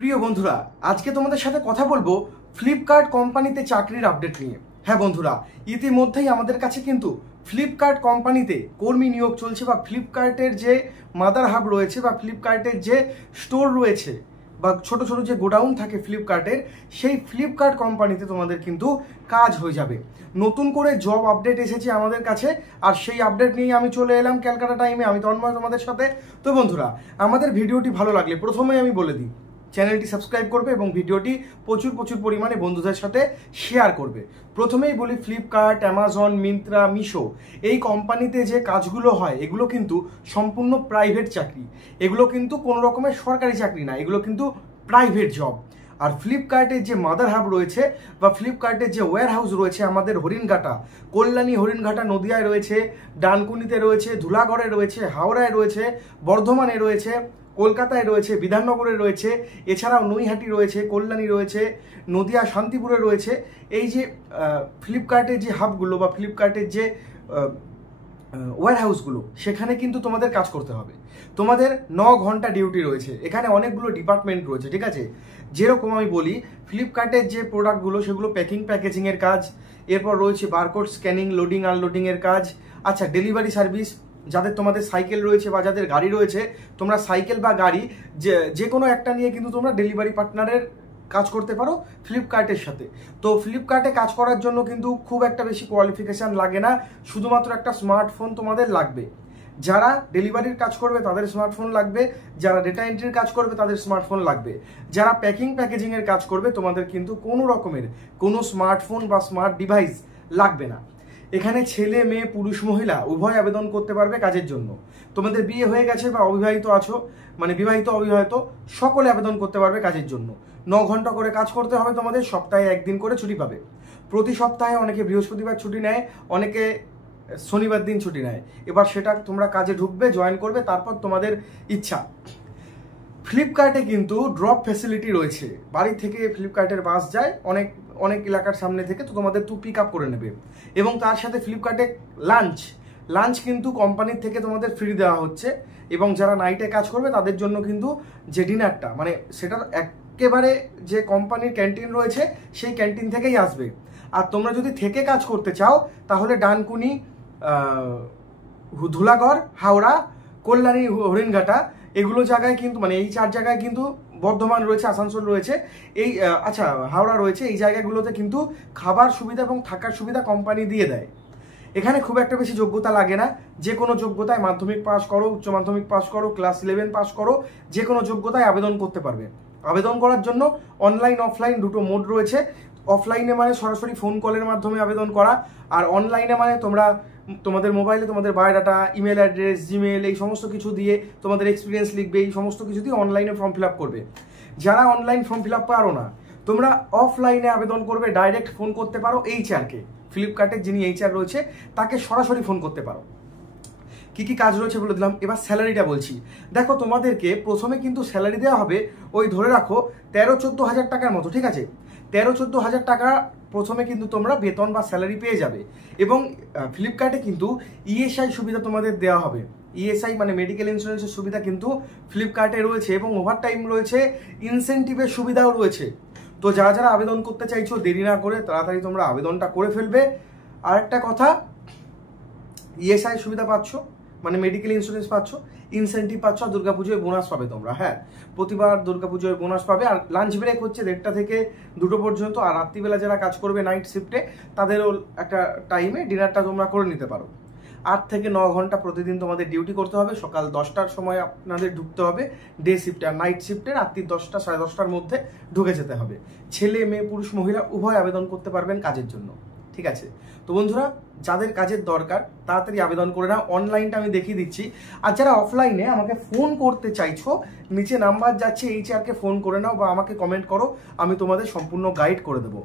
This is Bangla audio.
প্রিয় বন্ধুরা, আজকে তোমাদের সাথে কথা বলবো ফ্লিপকার্ট কোম্পানিতে চাকরির আপডেট নিয়ে। হ্যাঁ বন্ধুরা, ইতিমধ্যেই আমাদের কাছে কিন্তু ফ্লিপকার্ট কোম্পানিতে কর্মী নিয়োগ চলছে, বা ফ্লিপকার্টের যে মাদার হাব রয়েছে বা ফ্লিপকার্টের যে স্টোর রয়েছে বা ছোট ছোট যে গোডাউন থাকে ফ্লিপকার্টের, সেই ফ্লিপকার্ট কোম্পানিতে তোমাদের কিন্তু কাজ হয়ে যাবে। নতুন করে জব আপডেট এসেছে আমাদের কাছে, আর সেই আপডেট নিয়ে আমি চলে এলাম ক্যালকাটা টাইমে। আমি তন্ময় তোমাদের সাথে। তো বন্ধুরা, আমাদের ভিডিওটি ভালো লাগলে প্রথমেই আমি বলে দিই, চ্যানেলটি সাবস্ক্রাইব করবে এবং ভিডিওটি প্রচুর পরিমাণে বন্ধুদের সাথে শেয়ার করবে। প্রথমেই বলি, ফ্লিপকার্ট, অ্যামাজন, মিন্ত্রা, মিশো এই কোম্পানিতে যে কাজগুলো হয় এগুলো কিন্তু সম্পূর্ণ প্রাইভেট চাকরি। এগুলো কিন্তু কোনো রকমের সরকারি চাকরি না, এগুলো কিন্তু প্রাইভেট জব। আর ফ্লিপকার্টের যে মাদার হাব রয়েছে বা ফ্লিপকার্টের যে ওয়্যার হাউস রয়েছে আমাদের হরিণঘাটা, কল্যাণী হরিণঘাটা নদিয়ায় রয়েছে, ডানকুনিতে রয়েছে, ধুলাগড়ে রয়েছে, হাওড়ায় রয়েছে, বর্ধমানে রয়েছে, কলকাতায় রয়েছে, বিধাননগরে রয়েছে, এছাড়াও নৈহাটি রয়েছে, কল্যাণী রয়েছে, নদিয়া শান্তিপুরে রয়েছে। এই যে ফ্লিপকার্টের যে হাবগুলো বা ফ্লিপকার্টের যে ওয়্যার হাউসগুলো, সেখানে কিন্তু তোমাদের কাজ করতে হবে। তোমাদের 9 ঘন্টা ডিউটি রয়েছে। এখানে অনেকগুলো ডিপার্টমেন্ট রয়েছে, ঠিক আছে। যেরকম আমি বলি, ফ্লিপকার্টের যে প্রোডাক্টগুলো সেগুলো প্যাকেজিংয়ের কাজ, এরপর রয়েছে বারকোড স্ক্যানিং, লোডিং আনলোডিংয়ের কাজ। আচ্ছা, ডেলিভারি সার্ভিস, যাদের তোমাদের সাইকেল রয়েছে বা যাদের গাড়ি রয়েছে, তোমরা সাইকেল বা গাড়ি যে কোনো একটা নিয়ে কিন্তু তোমরা ডেলিভারি পার্টনারের কাজ করতে পারো ফ্লিপকার্টের সাথে। তো ফ্লিপকার্টে কাজ করার জন্য কিন্তু খুব একটা বেশি কোয়ালিফিকেশান লাগে না, শুধুমাত্র একটা স্মার্টফোন তোমাদের লাগবে। যারা ডেলিভারির কাজ করবে তাদের স্মার্টফোন লাগবে, যারা ডেটা এন্ট্রির কাজ করবে তাদের স্মার্টফোন লাগবে, যারা প্যাকেজিংয়ের কাজ করবে তোমাদের কিন্তু কোনো রকমের কোনো স্মার্টফোন বা স্মার্ট ডিভাইস লাগবে না। এখানে ছেলে মেয়ে, পুরুষ মহিলা উভয় আবেদন করতে পারবে কাজের জন্য। তোমাদের বিয়ে হয়ে গেছে বা অবিবাহিত আছো, মানে বিবাহিত অবিবাহিত সকলে আবেদন করতে পারবে কাজের জন্য। 9 ঘন্টা করে কাজ করতে হবে তোমাদের, সপ্তাহে 1 দিন করে ছুটি পাবে। প্রতি সপ্তাহে অনেকে বৃহস্পতিবার ছুটি নেয়, অনেকে শনিবার দিন ছুটি নেয়। এবার সেটা তোমরা কাজে ঢুকবে, জয়েন করবে, তারপর তোমাদের ইচ্ছা। ফ্লিপকার্টে কিন্তু ড্রপ ফ্যাসিলিটি রয়েছে। বাড়ি থেকে ফ্লিপকার্টের বাস যায় অনেক এলাকার সামনে থেকে, তো তোমাদের পিক আপ করে নেবে। এবং তার সাথে ফ্লিপকার্টে লাঞ্চ কিন্তু কোম্পানির থেকে তোমাদের ফ্রি দেওয়া হচ্ছে। এবং যারা নাইটে কাজ করবে তাদের জন্য কিন্তু যে ডিনারটা, মানে সেটা একেবারে যে কোম্পানির ক্যান্টিন রয়েছে সেই ক্যান্টিন থেকেই আসবে। আর তোমরা যদি থেকে কাজ করতে চাও তাহলে ডানকুনি, ধুলাগড়, হাওড়া, কল্যাণী, হরিণঘাটা এগুলো জায়গায় কিন্তু, মানে এই 4 জায়গায় কিন্তু, বর্ধমান রয়েছে, আসানসোল রয়েছে, এই আচ্ছা হাওড়া রয়েছে, এই জায়গাগুলোতে কিন্তু খাবার সুবিধা এবং থাকার সুবিধা কোম্পানি দিয়ে দেয়। এখানে খুব একটা বেশি যোগ্যতা লাগে না, যে কোনো যোগ্যতায় মাধ্যমিক পাস করো, উচ্চ মাধ্যমিক পাস করো, ক্লাস 11 পাস করো, যে কোনো যোগ্যতায় আবেদন করতে পারবে। আবেদন করার জন্য অনলাইন অফলাইন দুটো মোড রয়েছে। অফলাইনে মানে সরাসরি ফোন কলের মাধ্যমে আবেদন করা, আর অনলাইনে মানে তোমরা তোমাদের মোবাইলে তোমাদের বায়োডাটা, ইমেল অ্যাড্রেস, জিমেল এই সমস্ত কিছু দিয়ে তোমাদের এক্সপিরিয়েন্স লিখবে, এই সমস্ত কিছু দিয়ে অনলাইনে ফর্ম ফিল আপ করবে। যারা অনলাইন ফর্ম ফিল আপ পারো না, তোমরা অফলাইনে আবেদন করবে, ডাইরেক্ট ফোন করতে পারো এইচআরকে, ফ্লিপকার্টের যিনি এইচআর রয়েছে তাকে সরাসরি ফোন করতে পারো। কি কি কাজ রয়েছে বলে দিলাম, এবার স্যালারিটা বলছি। দেখো, তোমাদেরকে প্রথমে কিন্তু স্যালারি দেওয়া হবে ওই ধরে রাখো 13-14 হাজার টাকার মতো, ঠিক আছে। 13-14 হাজার টাকা প্রথমে কিন্তু তোমরা বেতন বা স্যালারি পেয়ে যাবে। এবং ফ্লিপকার্টে কিন্তু ইএসআই সুবিধা তোমাদের দেওয়া হবে। ইএসআই মানে মেডিকেল ইন্স্যুরেন্সের সুবিধা কিন্তু ফ্লিপকার্টে রয়েছে, এবং ওভারটাইম রয়েছে, ইনসেন্টিভের সুবিধাও রয়েছে। তো যারা যারা আবেদন করতে চাইছো, দেরি না করে তাড়াতাড়ি তোমরা আবেদনটা করে ফেলবে। আর একটা কথা, ইএসআই সুবিধা পাচ্ছ, মানে মেডিকেল ইন্স্যুরেন্স পাচ্ছ, ইনসেন্টিভ পাচ্ছ, আর দুর্গাপুজোয় বোনাস পাবে তোমরা। হ্যাঁ, প্রতিবার দুর্গাপুজোয় বোনাস পাবে। আর লাঞ্চ ব্রেক হচ্ছে 1টা থেকে 2টো পর্যন্ত। আর রাত্রিবেলা যারা কাজ করবে নাইট শিফটে, তাদেরও একটা টাইমে ডিনারটা তোমরা করে নিতে পারো। 8 থেকে 9 ঘন্টা প্রতিদিন তোমাদের ডিউটি করতে হবে। সকাল 10টার সময় আপনাদের ঢুকতে হবে ডে শিফটে, আর নাইট শিফটে রাত্রি 10টা, 10:30টার মধ্যে ঢুকে যেতে হবে। ছেলে মেয়ে, পুরুষ মহিলা উভয় আবেদন করতে পারবেন কাজের জন্য, ঠিক আছে। তো বন্ধুরা, যাদের কাজের দরকার তাড়াতাড়ি আবেদন করে নাও। অনলাইনটা আমি দেখিয়ে দিচ্ছি। আর যারা অফলাইনে আমাকে ফোন করতে চাইছো, নিচে নাম্বার যাচ্ছে, এইচআরকে ফোন করে নাও বা আমাকে কমেন্ট করো, আমি তোমাদের সম্পূর্ণ গাইড করে দেবো।